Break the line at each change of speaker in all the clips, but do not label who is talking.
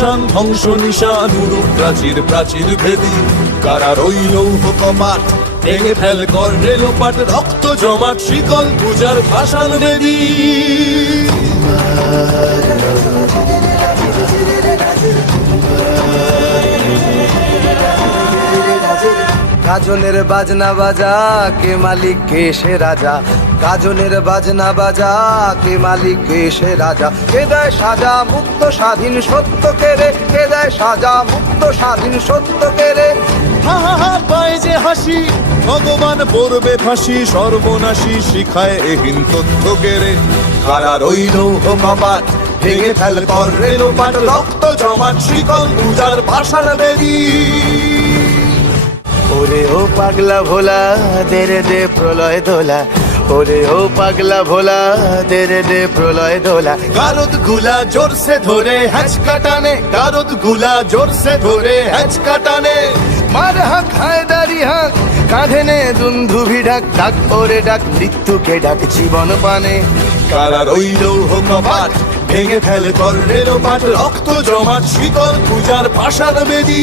নিশান, ধ্বংস নিশান উরুপ প্রাচীর প্রাচীর ভেদি। কারা রইল কপাট ভেঙে ফেল কর রেলোপাট রক্ত জমাট শিকল পূজার ভাষান বেদী
গাজনের বাজনা বাজা, কে মালিক, কে সে রাজা? গাজনের বাজনা বাজা কে মালিক কে সে রাজা? কে দেয় সাজা মুক্ত স্বাধীন সত্য কেড়ে কে দেয় সাজা মুক্ত স্বাধীন সত্য কেড়ে
হা হা হা পায় যে হাসি ভগবান পড়বে ফাঁসি সর্বনাশী শিখায় এহীন তথ্য কেড়ে কারা রইল কপাট ভেঙে ফেল কর রেলোপাট রক্ত জমাট শিকল পূজার পাষাণ বেদী।
ওরে ও পাগলা ভোলা দেরে দে প্রলয় দোলা ওরে ও পাগলা ভোলা, দেরে দে প্রলয় দোলা।
গারদগুলা জোরসে ধরে হ্যাচ কাটানে, গারদগুলা জোরসে ধরে হ্যাচ কাটানে।
মার হাক হায়দারি হাক, কাঁধে নে দুন্ধুভি ডাক ডাক ওরে ডাক, মৃত্যুকে ডাক জীবন পানে।
কারা রইল কপাট ভেঙে ফেল কর রেলোপাট রক্ত জমাট শীতল পূজার পাষাণ বেদী।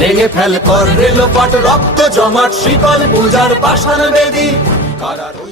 ভেঙে ফেল কর রক্ত জমাট শিকল পূজার পাষাণ বেদি। কারা রইল